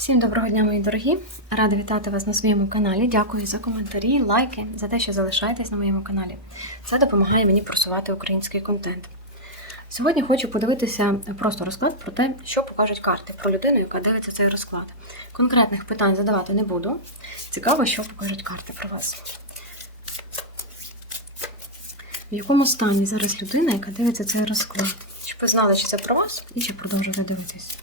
Всім доброго дня, мої дорогі! Рада вітати вас на своєму каналі. Дякую за коментарі, лайки, за те, що залишаєтесь на моєму каналі. Це допомагає мені просувати український контент. Сьогодні хочу подивитися просто розклад про те, що покажуть карти про людину, яка дивиться цей розклад. Конкретних питань задавати не буду. Цікаво, що покажуть карти про вас. В якому стані зараз людина, яка дивиться цей розклад? Щоб ви знали, чи це про вас, і чи продовжуєте дивитися.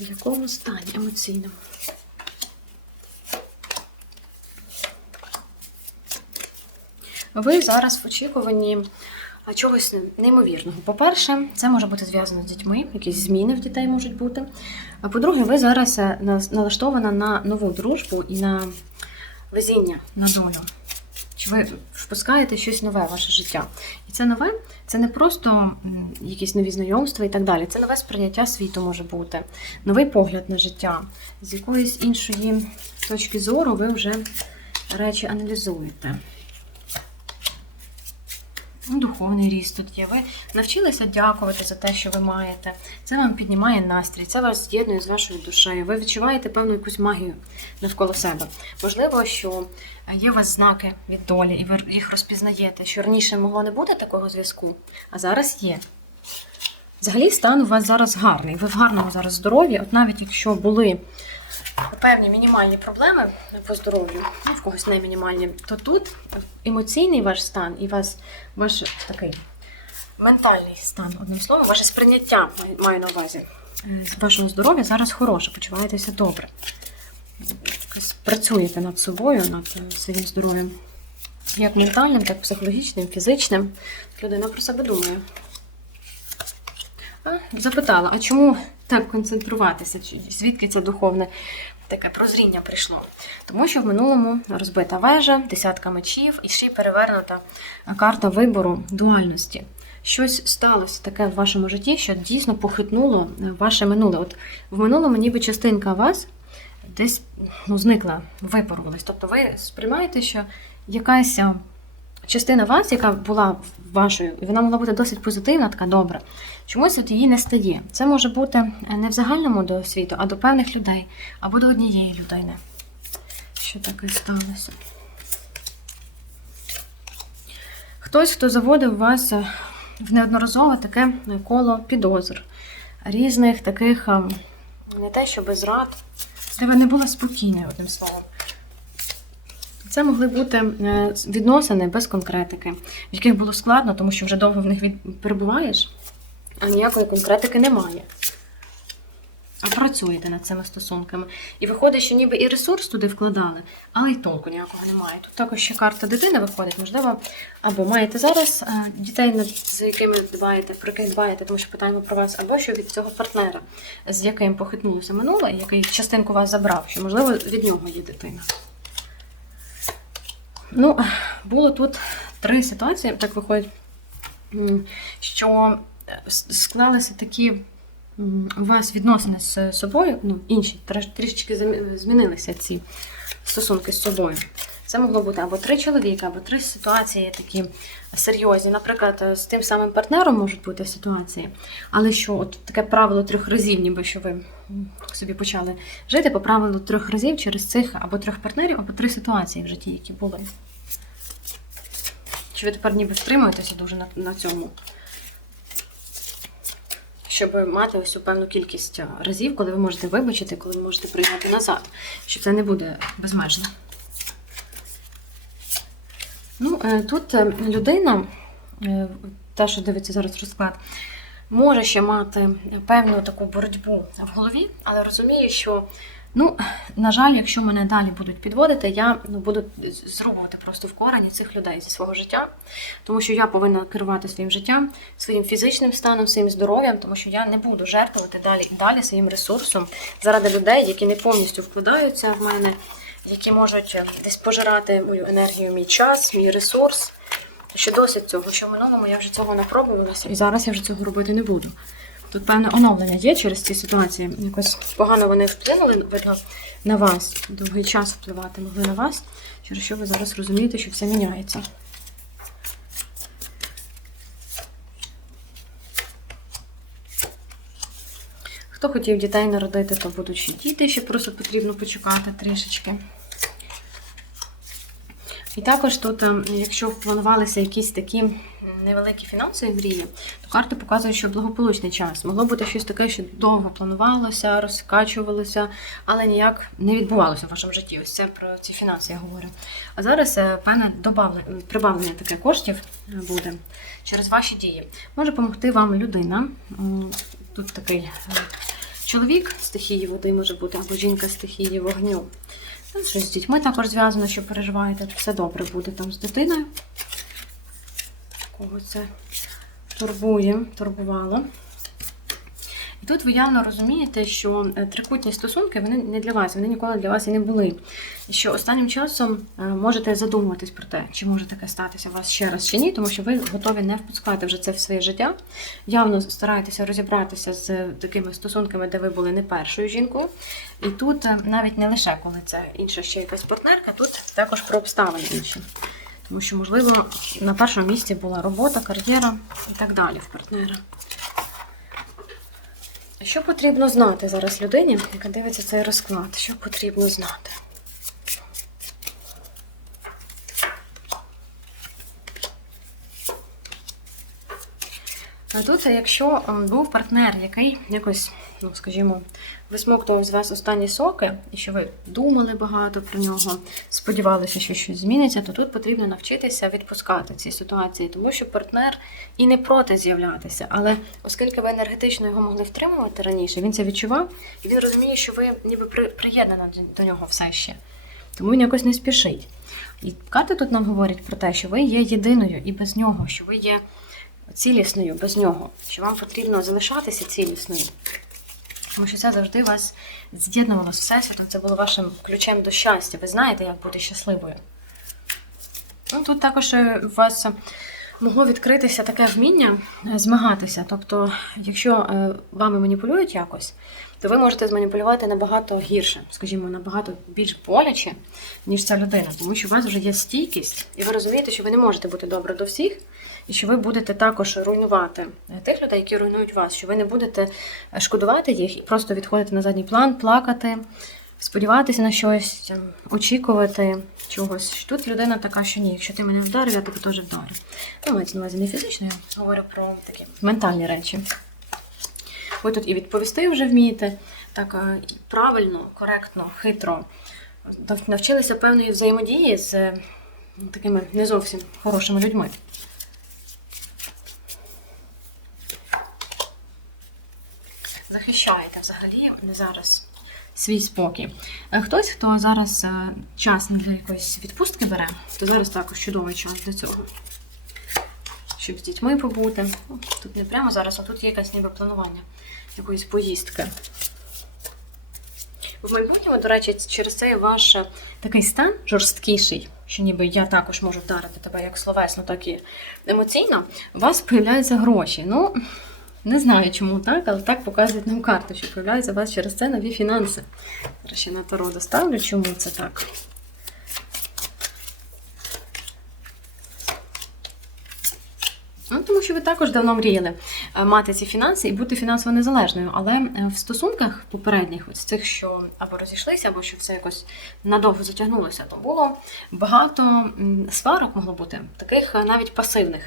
В якому стані емоційному? Ви зараз в очікуванні чогось неймовірного. По-перше, це може бути зв'язано з дітьми, якісь зміни в дітей можуть бути. А по-друге, ви зараз е, налаштована на нову дружбу і на везіння, на долю. Чи ви впускаєте щось нове в ваше життя? І це нове це не просто якісь нові знайомства і так далі. Це нове сприйняття світу може бути, новий погляд на життя. З якоїсь іншої точки зору ви вже речі аналізуєте. Ну, Духовний ріст тут є. Ви навчилися дякувати за те, що ви маєте. Це вам піднімає настрій, це вас з'єднує з вашою душею. Ви відчуваєте певну якусь магію навколо себе. Можливо, що є у вас знаки від долі, і ви їх розпізнаєте, що раніше могло не бути такого зв'язку, а зараз є. Взагалі, стан у вас зараз гарний. Ви в гарному зараз здоров'ї. От навіть якщо були певні мінімальні проблеми по здоров'ю, ну, в когось не мінімальні, то тут емоційний ваш стан і вас, ваш такий ментальний стан, одним словом, ваше сприйняття маю на увазі. вашого здоров'я зараз хороше, почуваєтеся добре. Працюєте над собою, над е, своїм здоров'ям. Як ментальним, так і психологічним, фізичним. Людина про себе думає. Запитала, а чому так концентруватися? Звідки це духовне таке прозріння прийшло? Тому що в минулому розбита вежа, десятка мечів і ще й перевернута карта вибору дуальності. Щось сталося таке в вашому житті, що дійсно похитнуло е, ваше минуле. От в минулому ніби частинка вас десь ну, зникла, випарувалась. Тобто ви сприймаєте, що якась а, частина вас, яка була вашою, і вона могла бути досить позитивна, така добра, чомусь от її не стає. Це може бути е, не в загальному до світу, а до певних людей або до однієї людини. Що таке сталося? Хтось, хто заводив вас е, в неодноразове таке коло підозр, різних таких, е, не те, що без рад, де ви не були спокійні, одним словом. Це могли бути е, відносини без конкретики, в яких було складно, тому що вже довго в них від... перебуваєш, а ніякої конкретики немає. А працюєте над цими стосунками. І виходить, що ніби і ресурс туди вкладали, але й толку ніякого немає. Тут також ще карта дитини виходить, можливо, або маєте зараз е, дітей, за якими дбаєте, про яких дбаєте, тому що питаємо про вас, або що від цього партнера, з яким похитнулося минуле, який частинку вас забрав, що можливо від нього є дитина. Ну, було тут три ситуації, так виходить, що склалися такі у вас відносини з собою, ну, інші, трішечки змінилися ці стосунки з собою. Це могло бути або три чоловіка, або три ситуації такі серйозні. Наприклад, з тим самим партнером можуть бути ситуації, але що от таке правило трьох разів, ніби що ви собі почали жити по правилу трьох разів через цих або трьох партнерів, або три ситуації в житті, які були. Чи ви тепер ніби втримуєтеся дуже на, на цьому? Щоб мати ось певну кількість разів, коли ви можете вибачити, коли ви можете прийняти назад, що це не буде безмежно. Ну, е, тут е, людина, е, та, що дивиться зараз розклад, може ще мати певну таку боротьбу в голові, але розуміє, що, ну, на жаль, якщо мене далі будуть підводити, я ну, буду зрубувати просто в корені цих людей зі свого життя, тому що я повинна керувати своїм життям, своїм фізичним станом, своїм здоров'ям, тому що я не буду жертвувати далі і далі своїм ресурсом заради людей, які не повністю вкладаються в мене, які можуть е, десь пожирати мою енергію, мій час, мій ресурс. Ще досить цього, що в минулому я вже цього напробувалася, і зараз я вже цього робити не буду. Тут певне оновлення є через ці ситуації. Якось погано вони вплинули, видно, на вас. Довгий час впливати могли на вас, через що ви зараз розумієте, що все міняється. Хто хотів дітей народити, то будуть ще діти, ще просто потрібно почекати трішечки. І також тут, е, якщо планувалися якісь такі невеликі фінансові мрії, то карти показують, що благополучний час. Могло бути щось таке, що довго планувалося, розкачувалося, але ніяк не відбувалося в вашому житті. Ось це про ці фінанси я говорю. А зараз е, певне прибавлення таке коштів е, буде через ваші дії. Може допомогти вам людина. Тут такий е, чоловік стихії води може бути, або жінка стихії вогню. Щось з дітьми також зв'язано, що переживаєте, все добре буде там з дитиною. Кого це турбує, турбувало. І тут ви явно розумієте, що е, трикутні стосунки вони не для вас, вони ніколи для вас і не були. Що останнім часом е, можете задумуватись про те, чи може таке статися у вас ще раз чи ні, тому що ви готові не впускати вже це в своє життя. Явно стараєтеся розібратися з такими стосунками, де ви були не першою жінкою. І тут е, навіть не лише коли це інша ще якась партнерка, тут також про обставини інші. Тому що, можливо, на першому місці була робота, кар'єра і так далі в партнера. Що потрібно знати зараз людині, яка дивиться цей розклад? Що потрібно знати? А тут, якщо ем, був партнер, який якось, ну скажімо, висмоктував з вас останні соки, і що ви думали багато про нього, сподівалися, що щось зміниться, то тут потрібно навчитися відпускати ці ситуації, тому що партнер і не проти з'являтися. Але оскільки ви енергетично його могли втримувати раніше, він це відчував, і він розуміє, що ви ніби при- приєднана до нього все ще. Тому він якось не спішить. І карти тут нам говорять про те, що ви є єдиною і без нього, що ви є цілісною без нього, що вам потрібно залишатися цілісною. Тому що це завжди вас з'єднувало з Всесвітом, це було вашим ключем до щастя. Ви знаєте, як бути щасливою. Ну, тут також е, у вас могло відкритися таке вміння е, змагатися. Тобто, якщо е, вами маніпулюють якось, то ви можете зманіпулювати набагато гірше, скажімо, набагато більш боляче, ніж ця людина. Тому що у вас вже є стійкість, і ви розумієте, що ви не можете бути добре до всіх, і що ви будете також руйнувати е, тих людей, які руйнують вас, що ви не будете е, шкодувати їх і просто відходити на задній план, плакати, сподіватися на щось, очікувати чогось. Тут людина така, що ні, якщо ти мене вдарив, я тебе теж вдарю. Ну, мається на увазі не фізично, я говорю про такі ментальні речі. Ви тут і відповісти вже вмієте, так е, правильно, коректно, хитро. Навчилися певної взаємодії з такими не зовсім хорошими людьми. Захищаєте взагалі зараз свій спокій. Е, Хтось, хто зараз е, час для якоїсь відпустки бере, то зараз також чудовий час для цього. Щоб з дітьми побути. Ну, Тут не прямо зараз, а тут є якесь ніби планування якоїсь поїздки. В майбутньому, до речі, через цей ваш е, такий стан жорсткіший, що ніби я також можу вдарити тебе як словесно, так і емоційно, у вас появляються гроші. Ну, не знаю, чому так, але так показують нам карти, що появляються у вас через це нові фінанси. Зараз ще на таро доставлю, чому це так. Ну, тому що ви також давно мріяли е, мати ці фінанси і бути фінансово незалежною. Але е, в стосунках попередніх, ось цих, що або розійшлися, або що все якось надовго затягнулося, то було багато сварок могло бути, таких е, навіть пасивних.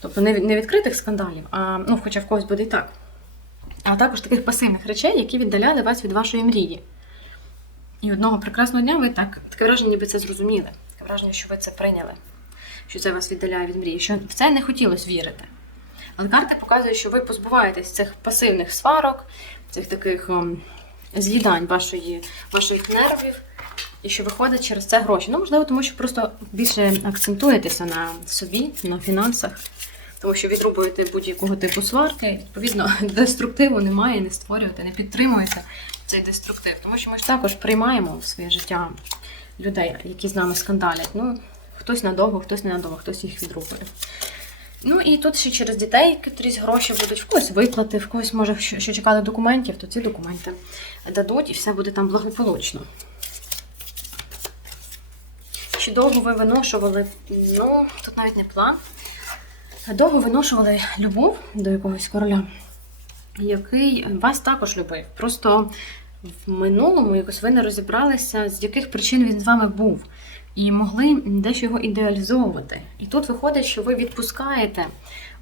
Тобто не відкритих скандалів, а ну, хоча в когось буде і так. А також таких пасивних речей, які віддаляли вас від вашої мрії. І одного прекрасного дня ви так, таке враження, ніби це зрозуміли. Таке враження, що ви це прийняли, що це вас віддаляє від мрії, що в це не хотілося вірити. Але карти показують, що ви позбуваєтесь цих пасивних сварок, цих таких ем, з'їдань вашої, ваших нервів, і що виходить через це гроші. Ну, можливо, тому що просто більше акцентуєтеся на собі, на фінансах, тому що відрубуєте будь-якого типу сварки. Відповідно, деструктиву немає, не створюєте, не підтримуєте цей деструктив. Тому що ми ж також приймаємо в своє життя людей, які з нами скандалять. Ну, хтось надовго, хтось ненадовго, хтось їх відрубує. Ну і тут ще через дітей якісь гроші будуть, в когось виплати, в когось, може, що, чекали документів, то ці документи дадуть і все буде там благополучно. Чи довго ви виношували, ну, тут навіть не план. Довго виношували любов до якогось короля. який вас також любив. Просто в минулому якось ви не розібралися, з яких причин він з вами був, і могли дещо його ідеалізовувати. І тут виходить, що ви відпускаєте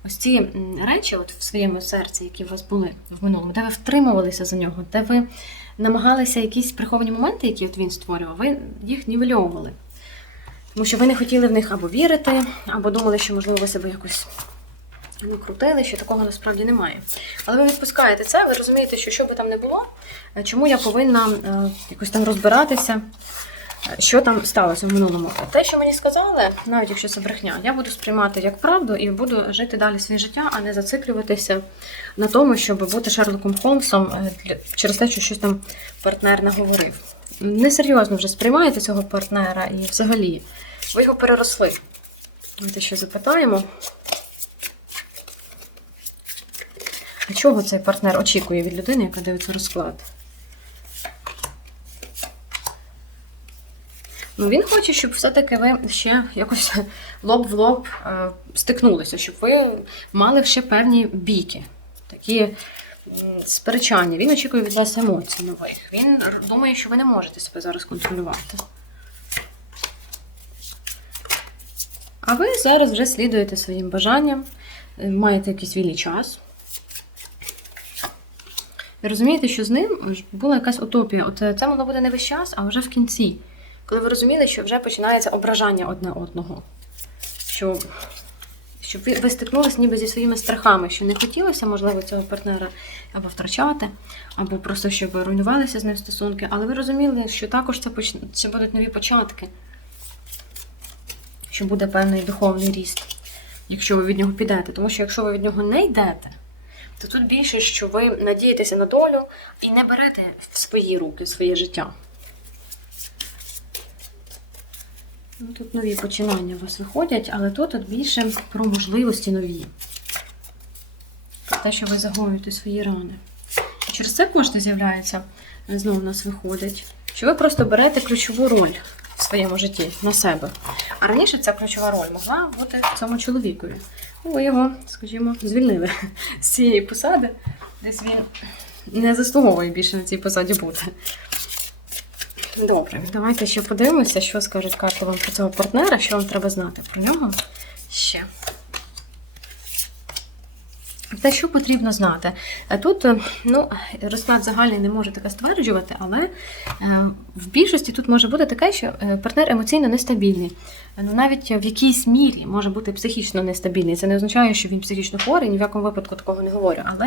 ось ці речі от в своєму серці, які у вас були в минулому, де ви втримувалися за нього, де ви намагалися якісь приховані моменти, які от він створював, ви їх нівельовували. Тому що ви не хотіли в них або вірити, або думали, що, можливо, ви себе якось ну, крутили, що такого насправді немає. Але ви відпускаєте це, ви розумієте, що що би там не було, е, чому я повинна е, якось там розбиратися, е, що там сталося в минулому. Те, що мені сказали, навіть якщо це брехня, я буду сприймати як правду і буду жити далі своє життя, а не зациклюватися на тому, щоб бути Шерлоком Холмсом через те, що щось там партнер наговорив. Несерйозно вже сприймаєте цього партнера і взагалі ви його переросли. Давайте ще запитаємо. А чого цей партнер очікує від людини, яка дивиться розклад? Ну, він хоче, щоб все-таки ви ще якось лоб в лоб е, стикнулися, щоб ви мали ще певні бійки, такі сперечання. Він очікує від вас емоцій нових. Він думає, що ви не можете себе зараз контролювати. А ви зараз вже слідуєте своїм бажанням, е, маєте якийсь вільний час. Ви розумієте, що з ним була якась утопія. От е, це могло бути не весь час, а вже в кінці. Коли ви розуміли, що вже починається ображання одне одного. Що, щоб ви, ви стикнулися ніби зі своїми страхами, що не хотілося, можливо, цього партнера або втрачати, або просто щоб руйнувалися з ним стосунки. Але ви розуміли, що також це, поч... це будуть нові початки, що буде певний духовний ріст, якщо ви від нього підете. Тому що якщо ви від нього не йдете, то тут більше, що ви надієтеся на долю і не берете в свої руки в своє життя. Ну, тут нові починання у вас виходять, але тут от більше про можливості нові. Про те, що ви загоюєте свої рани. І через це кошти з'являються, знову у нас виходить, що ви просто берете ключову роль в своєму житті на себе. А раніше ця ключова роль могла бути цьому чоловікові. Ну, ви його, скажімо, звільнили з цієї посади. Десь він не заслуговує більше на цій посаді бути. Добре, давайте ще подивимося, що скажуть карти вам про цього партнера, що вам треба знати про нього ще. Те, що потрібно знати. Е, Тут, е, ну, розклад загальний не може таке стверджувати, але е, в більшості тут може бути таке, що партнер емоційно нестабільний. Ну, навіть в якійсь мірі може бути психічно нестабільний. Це не означає, що він психічно хворий, ні в якому випадку такого не говорю. Але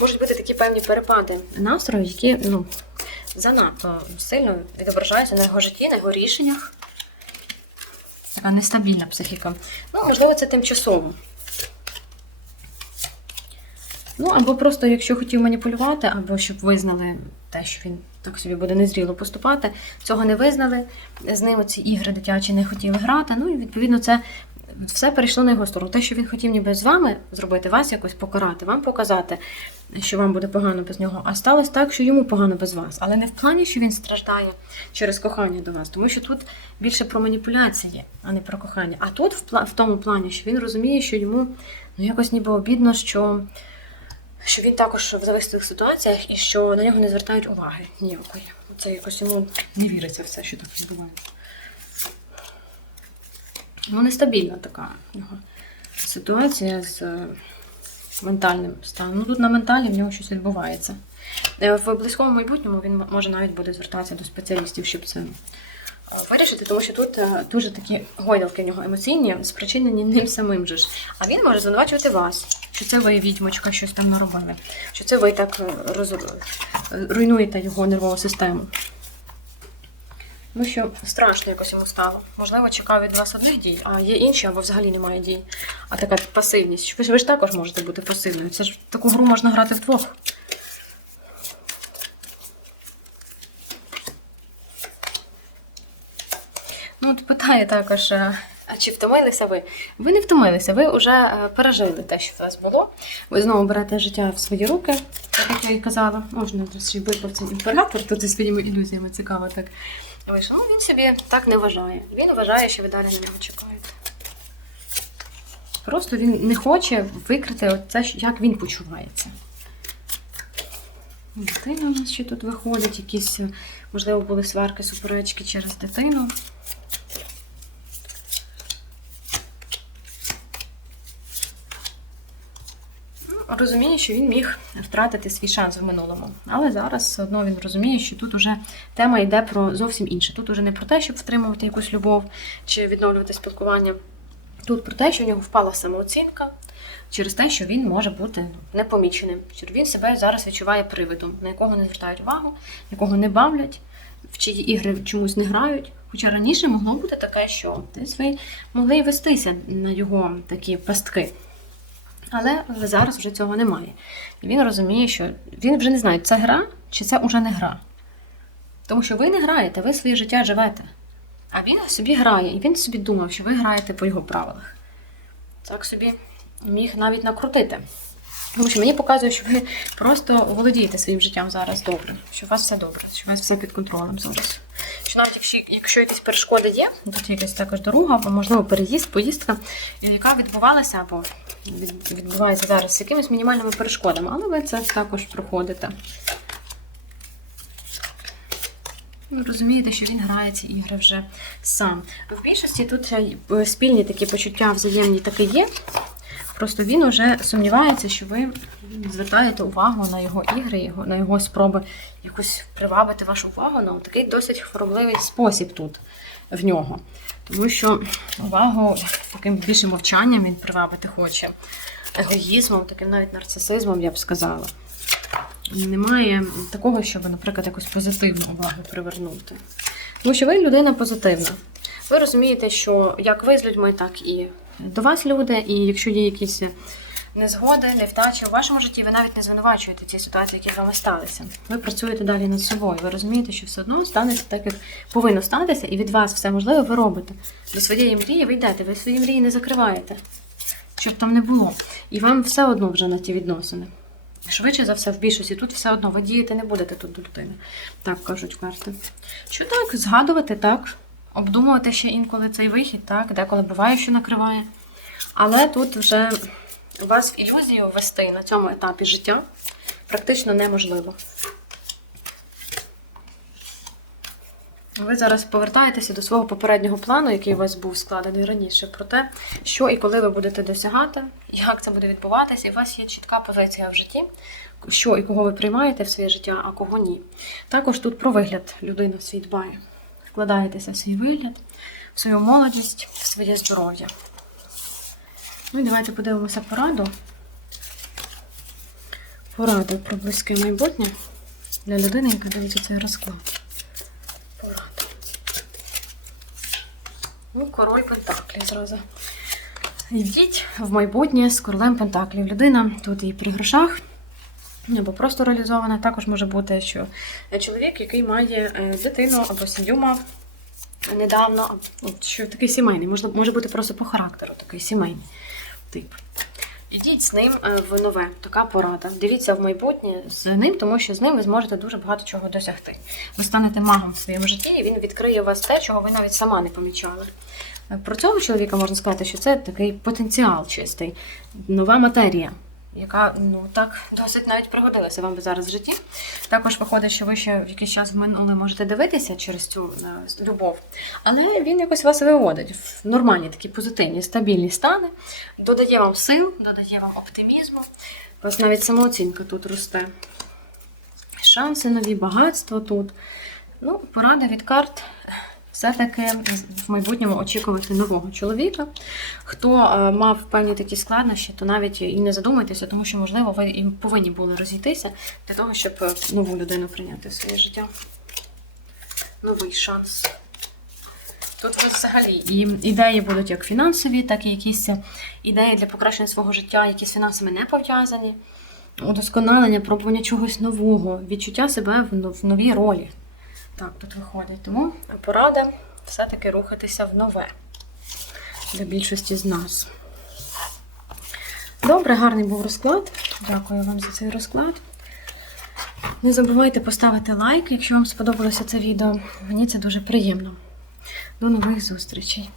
можуть бути такі певні перепади настрою, які ну, занадто сильно відображаються на його житті, на його рішеннях. Така нестабільна психіка. Ну, можливо, це тимчасово. Ну, або просто, якщо хотів маніпулювати, або щоб визнали те, що він так собі буде незріло поступати, цього не визнали. З ним ці ігри дитячі не хотіли грати. Ну і відповідно це все перейшло на його сторону. Те, що він хотів ніби з вами зробити, вас якось покарати, вам показати, що вам буде погано без нього. А сталося так, що йому погано без вас. Але не в плані, що він страждає через кохання до вас, тому що тут більше про маніпуляції, а не про кохання. А тут в, тому плані, що він розуміє, що йому ну якось ніби обідно, що що він також в зависних ситуаціях і що на нього не звертають уваги ніякої. Це якось йому не віриться в все, що так відбувається. Ну, нестабільна така його ситуація з е, ментальним станом. Ну, тут на менталі в нього щось відбувається. Е, В близькому майбутньому він може навіть буде звертатися до спеціалістів, щоб це вирішити, тому що тут е, дуже такі гойдалки в нього емоційні, спричинені ним самим же ж. А він може звинувачувати вас, що це ви, відьмочка, щось там наробили, що це ви так е, роз... е, руйнуєте його нервову систему. Ну що страшно якось йому стало. Можливо, чекав від вас одних дій, а є інші, або взагалі немає дій. А така пасивність. Ви ж також можете бути пасивною. Це ж таку гру можна грати вдвох. От питає також, е, а чи втомилися ви? Ви не втомилися, ви вже е, пережили те, що в вас було. Ви знову берете життя в свої руки, так як я і казала. Можна випав цей імператор тут зі своїми ілюзіями цікаво так. Вийшло. Ну, він собі так не вважає. Він вважає, що ви далі на нього чекаєте. Просто він не хоче викрити це, як він почувається. Дитина у нас ще тут виходить, якісь, е, можливо, були сварки, суперечки через дитину. Ну, Розуміє, що він міг втратити свій шанс в минулому. Але зараз все одно він розуміє, що тут уже тема йде про зовсім інше. Тут уже не про те, щоб втримувати якусь любов чи відновлювати спілкування. Тут про те, що в нього впала самооцінка через те, що він може бути непоміченим. Що він себе зараз відчуває привидом, на якого не звертають увагу, якого не бавлять, в чиї ігри чомусь не грають. Хоча раніше могло бути таке, що десь ви могли вестися на його такі пастки. Але зараз вже цього немає. І він розуміє, що він вже не знає, це гра чи це вже не гра. Тому що ви не граєте, ви своє життя живете. А він собі грає, і він собі думав, що ви граєте по його правилах. Так собі міг навіть накрутити. Тому що мені показує, що ви просто володієте своїм життям зараз добре, що у вас все добре, що у вас все під контролем зараз. Що навіть якщо, якщо якісь перешкоди є, тут якась також дорога, або можливо переїзд, поїздка, яка відбувалася або відбувається зараз з якимись мінімальними перешкодами, але ви це також проходите. Ви розумієте, що він грає ці ігри вже сам. В більшості тут е, спільні такі почуття взаємні таки є. Просто він уже сумнівається, що ви звертаєте увагу на його ігри, на його спроби якось привабити вашу увагу на такий досить хворобливий спосіб тут в нього. Тому що увагу таким більше мовчанням він привабити хоче, егоїзмом, таким навіть нарцисизмом, я б сказала. Немає такого, щоб, наприклад, якусь позитивну увагу привернути. Тому що ви людина позитивна. Ви розумієте, що як ви з людьми, так і до вас люди, і якщо є якісь незгоди, невдачі у вашому житті, ви навіть не звинувачуєте ті ситуації, які з вами сталися. Ви працюєте далі над собою. Ви розумієте, що все одно станеться так, як повинно статися, і від вас все можливе ви робите. До своєї мрії ви йдете, ви свої мрії не закриваєте, щоб там не було. І вам все одно вже на ті відносини. Швидше за все, в більшості тут все одно ви діяти не будете тут до людини. Так кажуть карти. Що так, згадувати так, обдумувати ще інколи цей вихід, так, деколи буває, що накриває. Але тут вже вас в ілюзію ввести на цьому етапі життя практично неможливо. Ви зараз повертаєтеся до свого попереднього плану, який у вас був складений раніше, про те, що і коли ви будете досягати, як це буде відбуватися, і у вас є чітка позиція в житті, що і кого ви приймаєте в своє життя, а кого ні. Також тут про вигляд людина свій дбає. Вкладаєтеся в свій вигляд, в свою молодість, в своє здоров'я. Ну і давайте подивимося пораду. Порада про близьке майбутнє для людини, яка дивиться цей розклад. Порада. Ну, король Пентаклів зразу. Йдіть в майбутнє з королем Пентаклів. Людина тут і при грошах, або просто реалізована. Також може бути, що чоловік, який має е, дитину або сім'ю мав недавно, що такий сімейний, може, може бути просто по характеру, такий сімейний тип. Ідіть з ним е, в нове, така порада. Дивіться в майбутнє з ним, тому що з ним ви зможете дуже багато чого досягти. Ви станете магом в своєму житті, і він відкриє вас те, чого ви навіть сама не помічали. Е, Про цього чоловіка можна сказати, що це такий потенціал чистий, нова матерія, яка ну так досить навіть пригодилася вам би зараз в житті. Також виходить, що ви ще в якийсь час в минуле можете дивитися через цю е, любов, але він якось вас виводить в нормальні такі позитивні, стабільні стани, додає вам сил, додає вам оптимізму. У вас навіть самооцінка тут росте. Шанси нові, багатство тут. Ну, порада від карт. Все-таки в майбутньому очікувати нового чоловіка. Хто е, мав певні такі складнощі, то навіть і не задумайтеся, тому що, можливо, ви і повинні були розійтися для того, щоб е, нову людину прийняти в своє життя. Новий шанс. Тут ви взагалі і ідеї будуть як фінансові, так і якісь ідеї для покращення свого життя, які з фінансами не пов'язані. Удосконалення, пробування чогось нового, відчуття себе в новій ролі. Так, тут виходить. Тому порада все-таки рухатися в нове для більшості з нас. Добре, гарний був розклад. Дякую вам за цей розклад. Не забувайте поставити лайк, якщо вам сподобалося це відео. Мені це дуже приємно. До нових зустрічей!